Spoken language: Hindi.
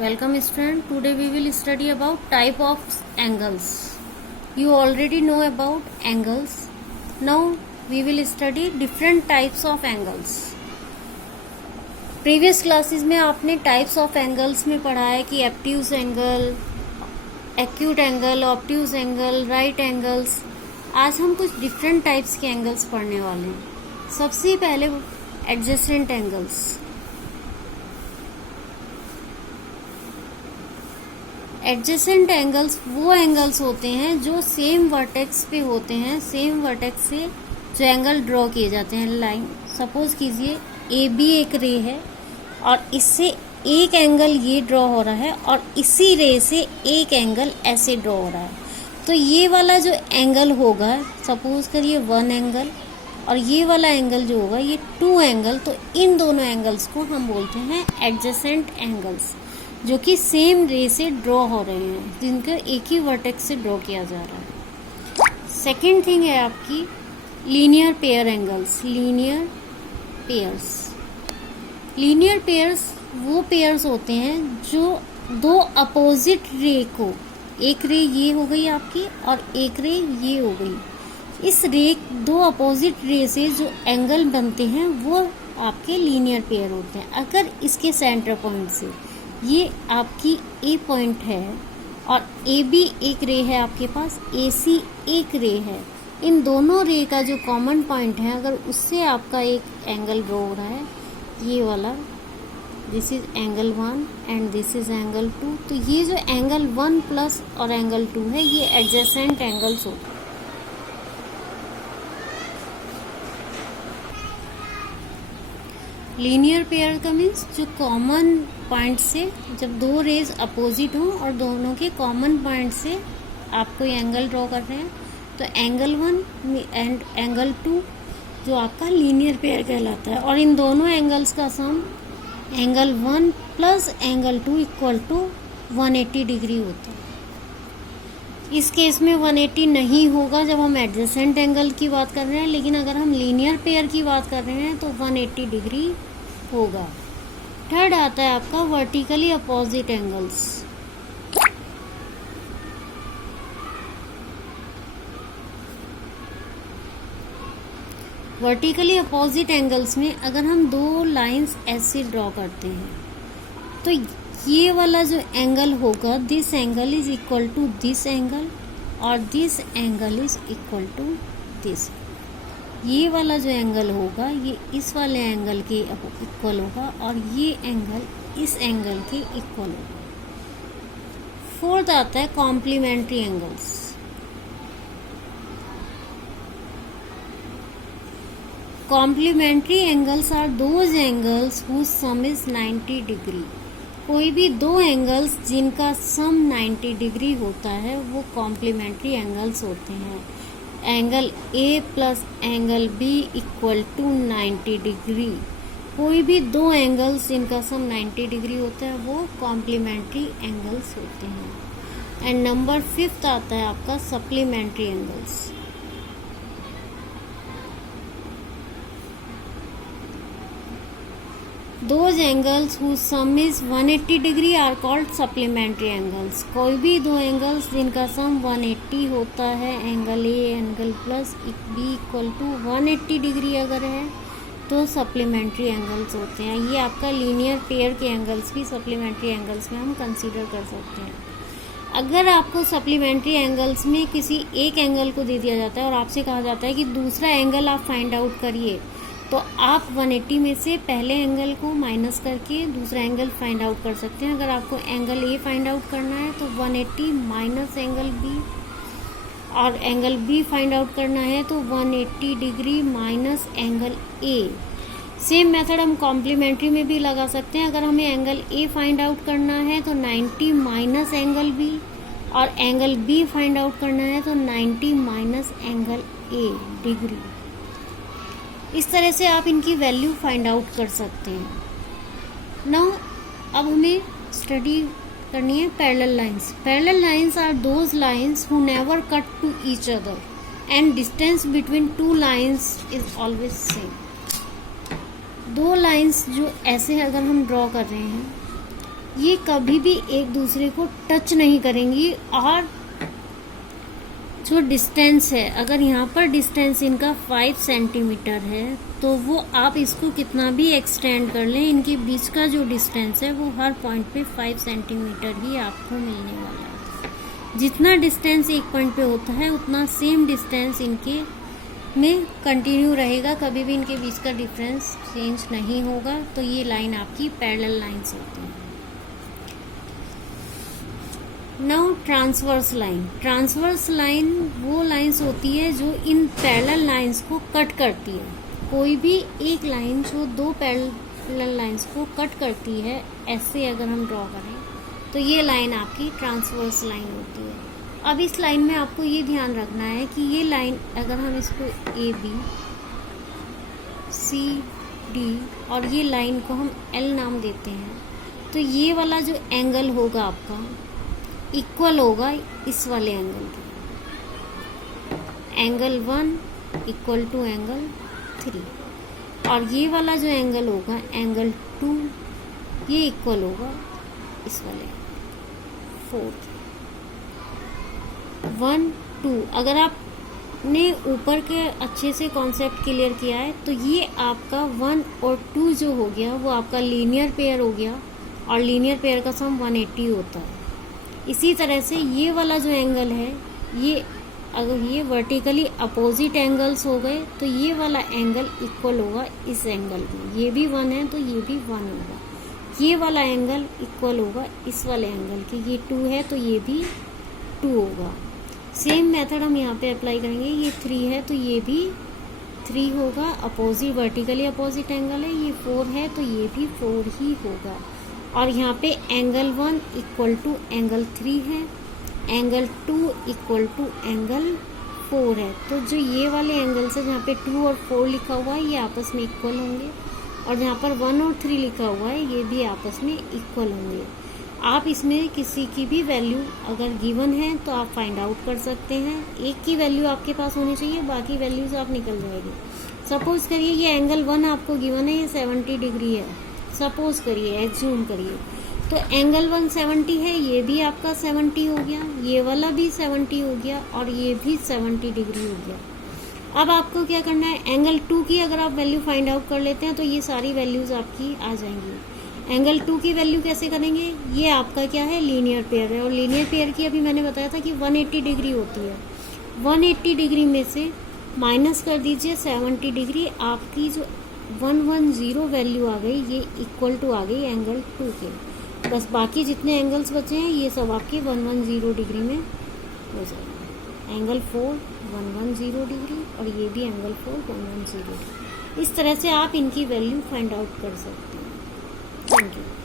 Welcome student. Today we will study about type of angles. You already know about angles. Now we will study different types of angles. Previous classes में आपने types of angles में पढ़ा है कि obtuse angle, acute angle, obtuse angle, right angles. आज हम कुछ different types के angles पढ़ने वाले हैं. सबसे पहले adjacent angles. एडजेसेंट एंगल्स वो एंगल्स होते हैं जो सेम वर्टेक्स पे होते हैं, सेम वर्टेक्स से जो एंगल ड्रॉ किए जाते हैं. लाइन सपोज कीजिए ए बी एक रे है और इससे एक एंगल ये ड्रॉ हो रहा है और इसी रे से एक एंगल ऐसे ड्रॉ हो रहा है. तो ये वाला जो एंगल होगा, सपोज करिए 1 एंगल, और ये वाला एंगल जो होगा ये 2 एंगल. तो इन दोनों एंगल्स को हम बोलते हैं एडजेसेंट एंगल्स, जो कि सेम रे से ड्रॉ हो रहे हैं, जिनका एक ही वर्टेक्स से ड्रॉ किया जा रहा है. सेकेंड थिंग है आपकी linear pair angles. Linear pairs वो पेयर्स होते हैं जो दो अपोजिट रे को, एक रे ये हो गई आपकी और एक रे ये हो गई, इस रे दो अपोजिट रे से जो एंगल बनते हैं वो आपके लीनियर पेयर होते हैं. अगर इसके सेंटर पॉइंट से ये आपकी ए पॉइंट है और ए बी एक रे है आपके पास, ए सी एक रे है, इन दोनों रे का जो कॉमन पॉइंट है अगर उससे आपका एक एंगल ड्रॉ हो रहा है, ये वाला, this is angle 1 and this is angle 2, तो ये जो एंगल 1 प्लस और एंगल 2 है ये एडजेसेंट एंगल्स होते हैं. लीनियर पेयर का मीन्स जो कॉमन पॉइंट से जब दो रेज अपोजिट हों और दोनों के कॉमन पॉइंट से आप कोई एंगल ड्रॉ कर रहे हैं, तो एंगल 1 एंड एंगल 2 जो आपका लीनियर पेयर कहलाता है. और इन दोनों एंगल्स का sum angle 1 plus angle 2 equal to 180 degree होता है. इस केस में 180 नहीं होगा जब हम एडजेसेंट एंगल की बात कर रहे हैं, लेकिन अगर हम लीनियर पेयर की बात कर रहे हैं तो 180 डिग्री होगा. थर्ड आता है आपका vertically opposite angles. Vertically opposite angles में अगर हम दो लाइंस ऐसे ड्रॉ करते हैं तो ये वाला जो एंगल होगा, this angle is equal to this angle और this angle is equal to this. ये वाला जो एंगल होगा ये इस वाले एंगल के इक्वल होगा और ये एंगल इस एंगल के इक्वल होगा. फोर्थ आता है complementary angles. Complementary angles are those angles whose sum is 90 degree. कोई भी दो एंगल्स जिनका सम 90 डिग्री होता है वो कॉम्प्लीमेंट्री एंगल्स होते हैं. Angle A plus angle B equal to 90 degree. कोई भी दो एंगल्स जिनका सम 90 डिग्री होता है वो कॉम्प्लीमेंट्री एंगल्स होते हैं. एंड नंबर 5 आता है आपका supplementary angles. Those angles whose sum is 180 degree are called supplementary angles. कोई भी दो एंगल्स जिनका सम 180 होता है, angle A angle plus B equal to 180 degree अगर है तो सप्लीमेंट्री एंगल्स होते हैं. ये आपका लीनियर पेयर के एंगल्स भी सप्लीमेंट्री एंगल्स में हम कंसीडर कर सकते हैं. अगर आपको सप्लीमेंट्री एंगल्स में किसी एक एंगल को दे दिया जाता है और आपसे कहा जाता है कि दूसरा एंगल आप फाइंड आउट करिए, तो आप 180 में से पहले एंगल को माइनस करके दूसरा एंगल फाइंड आउट कर सकते हैं. अगर आपको एंगल ए फाइंड आउट करना है तो 180 माइनस एंगल बी, और एंगल बी फाइंड आउट करना है तो 180 degree minus angle A. Same method हम कॉम्प्लीमेंट्री में भी लगा सकते हैं. अगर हमें एंगल ए फाइंड आउट करना है तो 90 माइनस एंगल बी, और एंगल बी फाइंड आउट करना है तो 90 माइनस एंगल ए डिग्री. इस तरह से आप इनकी वैल्यू फाइंड आउट कर सकते हैं. नाउ अब हमें स्टडी करनी है parallel lines. Parallel lines are those lines who never cut to each other and distance between two lines is always same. दो लाइंस जो ऐसे अगर हम ड्रॉ कर रहे हैं, ये कभी भी एक दूसरे को टच नहीं करेंगी। और जो डिस्टेंस है, अगर यहाँ पर डिस्टेंस इनका 5 सेंटीमीटर है तो वो आप इसको कितना भी एक्सटेंड कर लें, इनके बीच का जो डिस्टेंस है वो हर पॉइंट पे 5 सेंटीमीटर ही आपको मिलने वाला है। जितना डिस्टेंस एक पॉइंट पे होता है उतना सेम डिस्टेंस इनके में कंटिन्यू रहेगा, कभी भी इनके बीच का डिफरेंस चेंज नहीं होगा। तो ये लाइन आपकी पैरेलल लाइंस होती है। Now transverse line. Transverse line वो लाइंस होती है जो इन पैरेलल लाइंस को कट करती है। कोई भी एक लाइन जो दो पैरेलल लाइंस को कट करती है, ऐसे अगर हम ड्रॉ करें तो ये लाइन आपकी ट्रांसवर्स लाइन होती है। अब इस लाइन में आपको ये ध्यान रखना है कि ये लाइन अगर हम इसको ए बी सी डी और ये लाइन को हम एल नाम देते हैं, तो ये वाला जो एंगल होगा आपका इक्वल होगा इस वाले एंगल के। एंगल 1 इक्वल टू एंगल 3 और ये वाला जो एंगल होगा एंगल 2 ये इक्वल होगा इस वाले 4 1 2। अगर आपने ऊपर के अच्छे से कॉन्सेप्ट क्लियर किया है तो ये आपका 1 और 2 जो हो गया वो आपका लीनियर पेयर हो गया और लीनियर पेयर का सम 180 होता है। इसी तरह से ये वाला जो एंगल है, ये अगर ये वर्टिकली अपोजिट एंगल्स हो गए तो ये वाला एंगल इक्वल होगा इस एंगल में। ये भी 1 है तो ये भी 1 होगा। ये वाला एंगल इक्वल होगा इस वाले एंगल के। ये 2 है तो ये भी 2 होगा। सेम मेथड हम यहाँ पे अप्लाई करेंगे। ये 3 है तो ये भी 3 होगा, अपोजिट वर्टिकली अपोजिट एंगल है। ये 4 है तो ये भी 4 ही होगा। और यहाँ पे एंगल 1 इक्वल टू एंगल 3 है, एंगल 2 इक्वल टू एंगल 4 है। तो जो ये वाले एंगल्स है जहाँ पे 2 और 4 लिखा हुआ है ये आपस में इक्वल होंगे और जहाँ पर 1 और 3 लिखा हुआ है ये भी आपस में इक्वल होंगे। आप इसमें किसी की भी वैल्यू अगर गिवन है तो आप फाइंड आउट कर सकते हैं। एक की वैल्यू आपके पास होनी चाहिए, बाकी वैल्यूज आप निकल जाएगी। सपोज करिए ये एंगल 1 आपको गिवन है, ये 70 डिग्री है। सपोज करिए, एज्यूम करिए, तो एंगल 1 70 है, ये भी आपका 70 हो गया, ये वाला भी 70 हो गया और ये भी 70 डिग्री हो गया। अब आपको क्या करना है, एंगल 2 की अगर आप वैल्यू फाइंड आउट कर लेते हैं तो ये सारी वैल्यूज आपकी आ जाएंगी। एंगल 2 की वैल्यू कैसे करेंगे, ये आपका क्या है, लीनियर पेयर है और लीनियर पेयर की अभी मैंने बताया था कि 180 डिग्री होती है। 180 डिग्री में से माइनस कर दीजिए 70 डिग्री, आपकी जो 110 वैल्यू आ गई ये इक्वल टू आ गई एंगल 2 के। बस बाकी जितने एंगल्स बचे हैं ये सब आपके 110 डिग्री में हो जाएंगे। एंगल 4 110 डिग्री और ये भी एंगल 4 110 डिग्री। इस तरह से आप इनकी वैल्यू फाइंड आउट कर सकते हैं। Thank you.